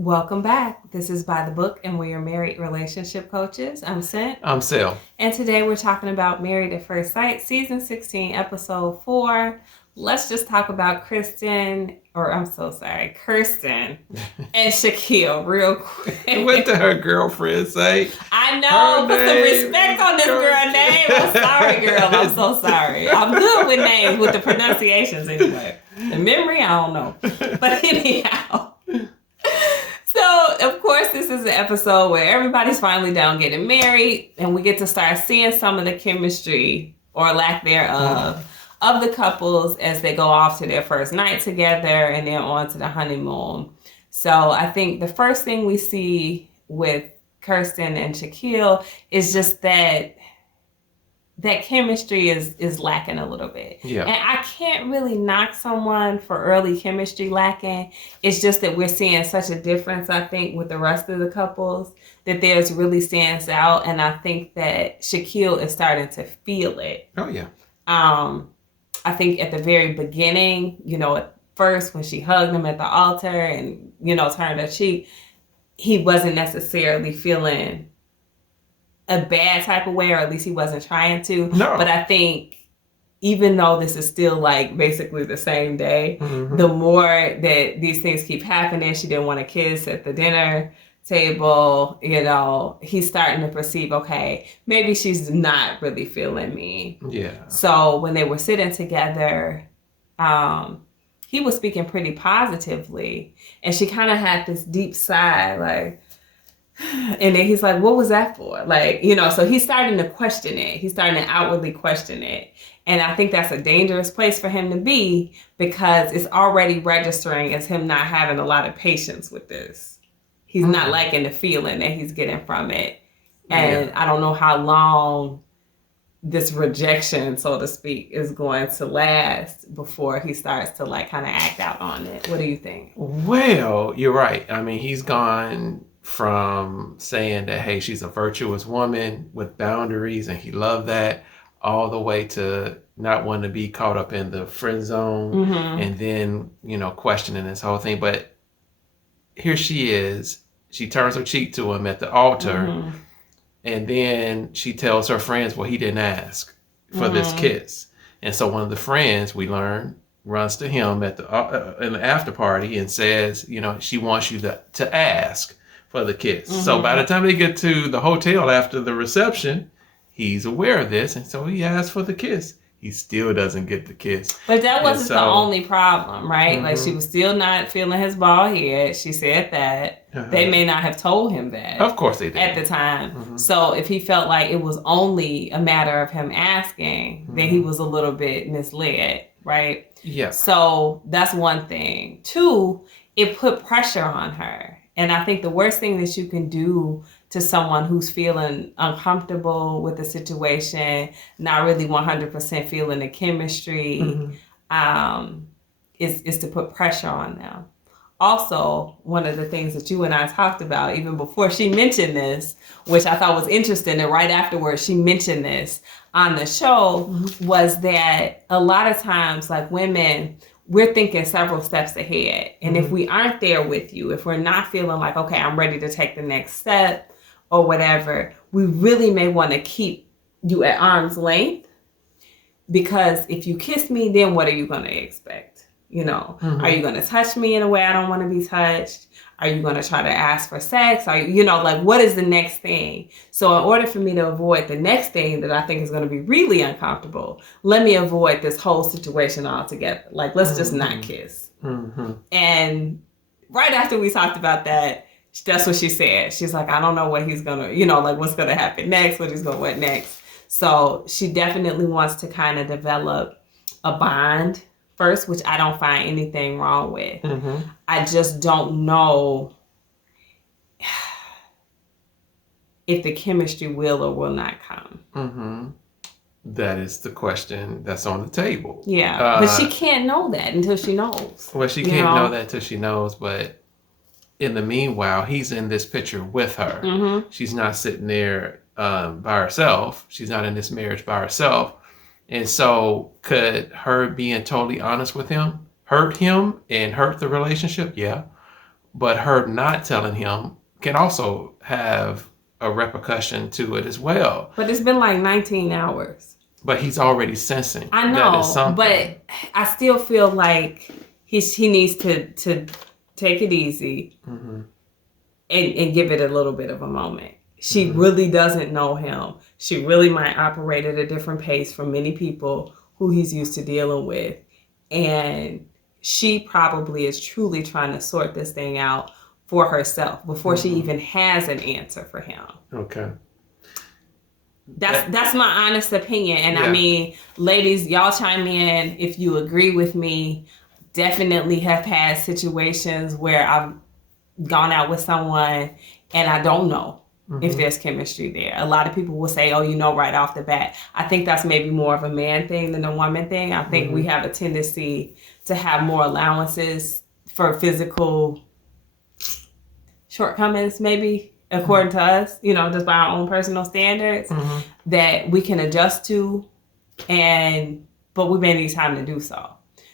welcome back. This is By the Book, and we are married relationship coaches. I'm Cent. I'm Sil. And today we're talking about Married at First Sight, Season 16, Episode 4. Let's just talk about Kirsten and Shaquille real quick. What did her girlfriend say? I know, put some respect on this girl name. I'm sorry, girl. I'm so sorry. I'm good with names, with the pronunciations anyway. The memory, I don't know. But anyhow. So, of course, this is an episode where everybody's finally done getting married, and we get to start seeing some of the chemistry, or lack thereof, of the couples as they go off to their first night together and then on to the honeymoon. So I think the first thing we see with Kirsten and Shaquille is just that chemistry is lacking a little bit. Yeah. And I can't really knock someone for early chemistry lacking. It's just that we're seeing such a difference, I think, with the rest of the couples that theirs really stands out. And I think that Shaquille is starting to feel it. Oh, yeah. I think at the very beginning, at first when she hugged him at the altar and, turned her cheek, he wasn't necessarily feeling a bad type of way, or at least he wasn't trying to. No. But I think even though this is still like basically the same day, the more that these things keep happening, she didn't want to kiss at the dinner table, he's starting to perceive, okay, maybe she's not really feeling me. Yeah. So when they were sitting together, he was speaking pretty positively, and she kind of had this deep sigh, like, and then he's like, what was that for? Like, so he's starting to question it. He's starting to outwardly question it. And I think that's a dangerous place for him to be, because it's already registering as him not having a lot of patience with this. He's not liking the feeling that he's getting from it. And I don't know how long this rejection, so to speak, is going to last before he starts to kind of act out on it. What do you think? Well, you're right. I mean, he's gone from saying that, hey, she's a virtuous woman with boundaries and he loved that, all the way to not wanting to be caught up in the friend zone and then, questioning this whole thing. But here she is. She turns her cheek to him at the altar, and then she tells her friends, well, he didn't ask for this kiss. And so one of the friends, we learn, runs to him at the in the after party and says, she wants you to ask for the kiss. So by the time they get to the hotel after the reception, he's aware of this, and so he asks for the kiss. He still doesn't get the kiss. But that wasn't the only problem, right? Like, she was still not feeling his bald head. She said that. They may not have told him that. Of course they did. At the time. So if he felt like it was only a matter of him asking, then he was a little bit misled, right? Yeah. So that's one thing. Two, it put pressure on her. And I think the worst thing that you can do to someone who's feeling uncomfortable with the situation, not really 100% feeling the chemistry, is to put pressure on them. Also, one of the things that you and I talked about, even before she mentioned this, which I thought was interesting, and right afterwards she mentioned this on the show, was that a lot of times, like women, we're thinking several steps ahead. And if we aren't there with you, if we're not feeling like, okay, I'm ready to take the next step or whatever, we really may want to keep you at arm's length, because if you kiss me, then what are you going to expect? Are you going to touch me in a way I don't want to be touched? Are you going to try to ask for sex? Are you, what is the next thing? So in order for me to avoid the next thing that I think is going to be really uncomfortable, let me avoid this whole situation altogether. Like, let's just not kiss. And right after we talked about that, that's what she said. She's like, I don't know what he's going to, what's going to happen next, what next. So she definitely wants to kind of develop a bond first, which I don't find anything wrong with. I just don't know if the chemistry will or will not come. That is the question that's on the table. Yeah, but she can't know that until she knows. Well, she can't know that until she knows, but in the meanwhile, he's in this picture with her. She's not sitting there by herself. She's not in this marriage by herself. And so could her being totally honest with him hurt him and hurt the relationship? Yeah. but her not telling him can also have a repercussion to it as well. But it's been like 19 hours. But he's already sensing. I know, that is something. but I still feel like he needs to take it easy Mm-hmm. and give it a little bit of a moment. She really doesn't know him. She really might operate at a different pace from many people who he's used to dealing with. And she probably is truly trying to sort this thing out for herself before she even has an answer for him. Okay. That's my honest opinion. And Yeah. I mean, ladies, y'all chime in if you agree with me. Definitely have had situations where I've gone out with someone and I don't know if there's chemistry there. A lot of people will say, oh, you know, right off the bat. I think that's maybe more of a man thing than a woman thing. I think we have a tendency to have more allowances for physical shortcomings, maybe, according to us, you know, just by our own personal standards that we can adjust to, but we may need time to do so.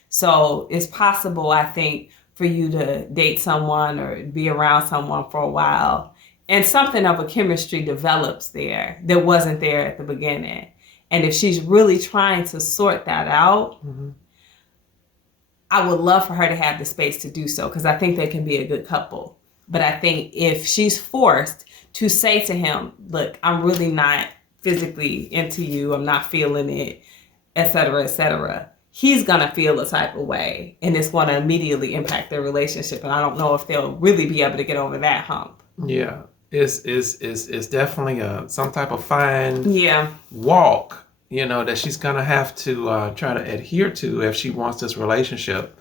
So it's possible, I think, for you to date someone or be around someone for a while and something of a chemistry develops there that wasn't there at the beginning. And if she's really trying to sort that out, I would love for her to have the space to do so because I think they can be a good couple. But I think if she's forced to say to him, look, I'm really not physically into you, I'm not feeling it, et cetera, he's going to feel a type of way and it's going to immediately impact their relationship. And I don't know if they'll really be able to get over that hump. Yeah. It's definitely some type of fine walk, you know, that she's going to have to try to adhere to if she wants this relationship.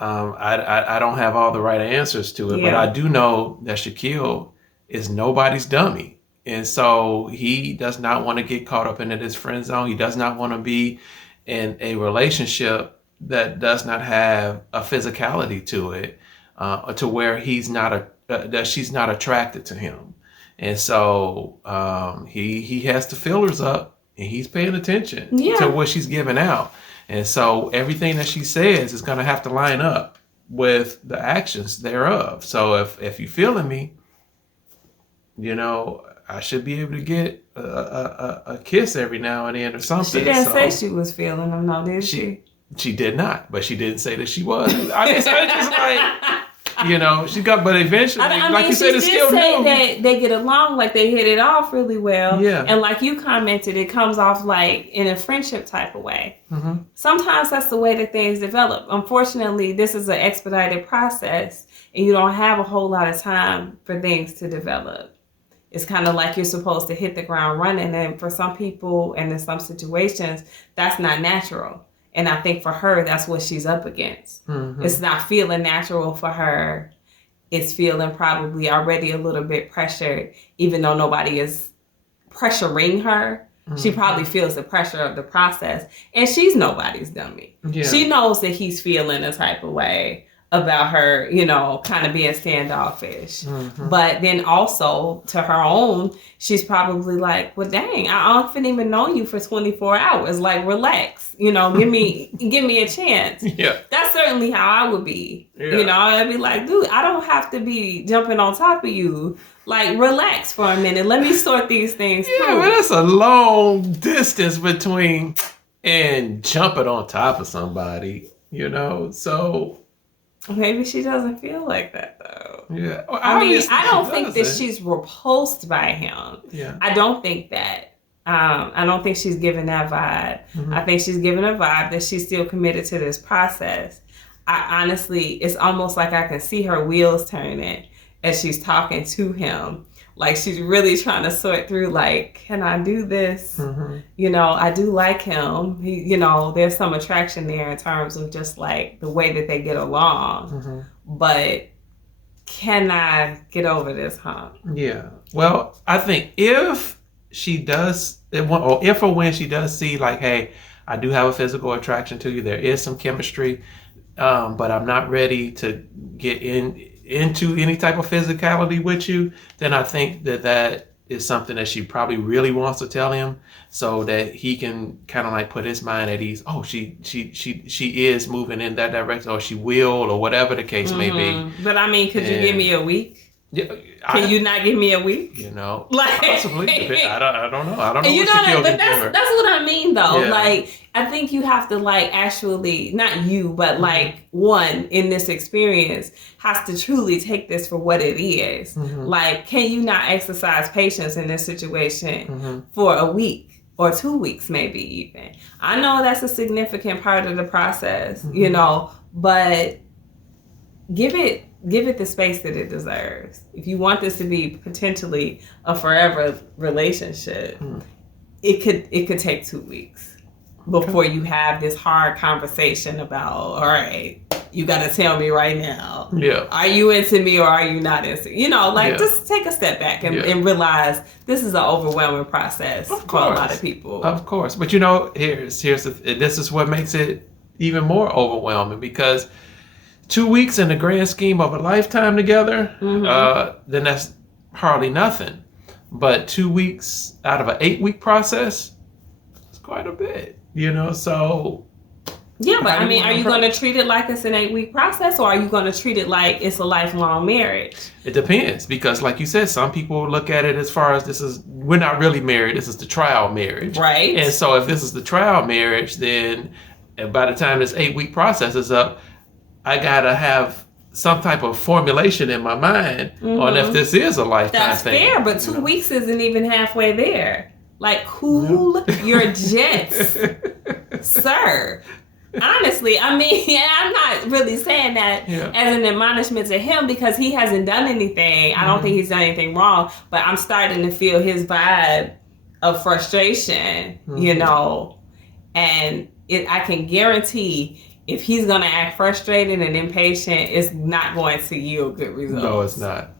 I don't have all the right answers to it, but I do know that Shaquille is nobody's dummy. And so he does not want to get caught up into this friend zone. He does not want to be in a relationship that does not have a physicality to it, to where he's not that she's not attracted to him. And so he has the fillers up and he's paying attention to what she's giving out. And so everything that she says is going to have to line up with the actions thereof. So if you're feeling me, you know, I should be able to get a kiss every now and then or something. She didn't say she was feeling him, no, did she? She did not, but she didn't say that she was. I mean, so it's just like, you know, she got, but eventually, like you said, it's still new. That they get along, like they hit it off really well. Yeah. And like you commented, it comes off like in a friendship type of way. Sometimes that's the way that things develop. Unfortunately, this is an expedited process and you don't have a whole lot of time for things to develop. It's kind of like you're supposed to hit the ground running. And for some people and in some situations, that's not natural. And I think for her, that's what she's up against. It's not feeling natural for her. It's feeling probably already a little bit pressured, even though nobody is pressuring her. She probably feels the pressure of the process. And she's nobody's dummy. Yeah. She knows that he's feeling a type of way about her, you know, kind of being standoffish. But then also to her own, she's probably like, well, dang, I don't even know you for 24 hours. Like, relax, you know, give me a chance. Yeah. That's certainly how I would be. Yeah. You know, I'd be like, dude, I don't have to be jumping on top of you. Like, relax for a minute. Let me sort these things through. Yeah, but that's a long distance between and jumping on top of somebody, you know, so... Maybe she doesn't feel like that though. Yeah. Well, I mean, I don't think that she's repulsed by him. Yeah. I don't think that. I don't think she's giving that vibe. I think she's giving a vibe that she's still committed to this process. I honestly, it's almost like I can see her wheels turning as she's talking to him. Like she's really trying to sort through, like, can I do this? You know, I do like him. He, you know, there's some attraction there in terms of just like the way that they get along. But can I get over this hump? Yeah. Well, I think if she does, or if or when she does see like, hey, I do have a physical attraction to you, there is some chemistry, but I'm not ready to get into any type of physicality with you, then I think that is something that she probably really wants to tell him, so that he can kind of like put his mind at ease. Oh, she is moving in that direction, or she will, or whatever the case may be. But I mean, could you give me a week? Yeah, Can you not give me a week? You know, like, possibly. I don't know. I don't know. You what know, but that's what I mean, though. Yeah. Like, I think you have to, like, actually, not you, but like one in this experience has to truly take this for what it is. Like, can you not exercise patience in this situation for a week or 2 weeks, maybe even? I know that's a significant part of the process, you know, but give it the space that it deserves. If you want this to be potentially a forever relationship, it could take 2 weeks before you have this hard conversation about, all right, you got to tell me right now. Yeah. Are you into me or are you not into me? You know, like, just take a step back and realize this is an overwhelming process for a lot of people. Of course. But, you know, this is what makes it even more overwhelming, because 2 weeks in the grand scheme of a lifetime together, then that's hardly nothing. But 2 weeks out of an 8-week process, it's quite a bit, you know? So, yeah, but I mean, are you going to treat it like it's an 8-week process, or are you going to treat it like it's a lifelong marriage? It depends, because like you said, some people look at it as far as we're not really married, this is the trial marriage. Right. And so if this is the trial marriage, then by the time this 8-week process is up, I gotta have some type of formulation in my mind on if this is a lifetime That's thing. fair, but 2 weeks isn't even halfway there. Like, cool your jets, sir. Honestly, I mean, and I'm not really saying that as an admonishment to him, because he hasn't done anything. I don't think he's done anything wrong, but I'm starting to feel his vibe of frustration, you know, and I can guarantee if he's going to act frustrated and impatient, it's not going to yield good results. No, it's not.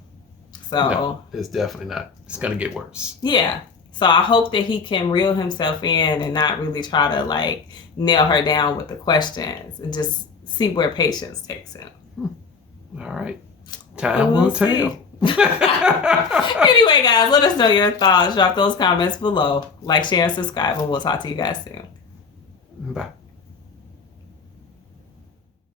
So no, it's definitely not. It's going to get worse. Yeah. So I hope that he can reel himself in and not really try to, like, nail her down with the questions, and just see where patience takes him. All right. Time will tell. Anyway, guys, let us know your thoughts. Drop those comments below. Like, share, and subscribe, and we'll talk to you guys soon. Bye.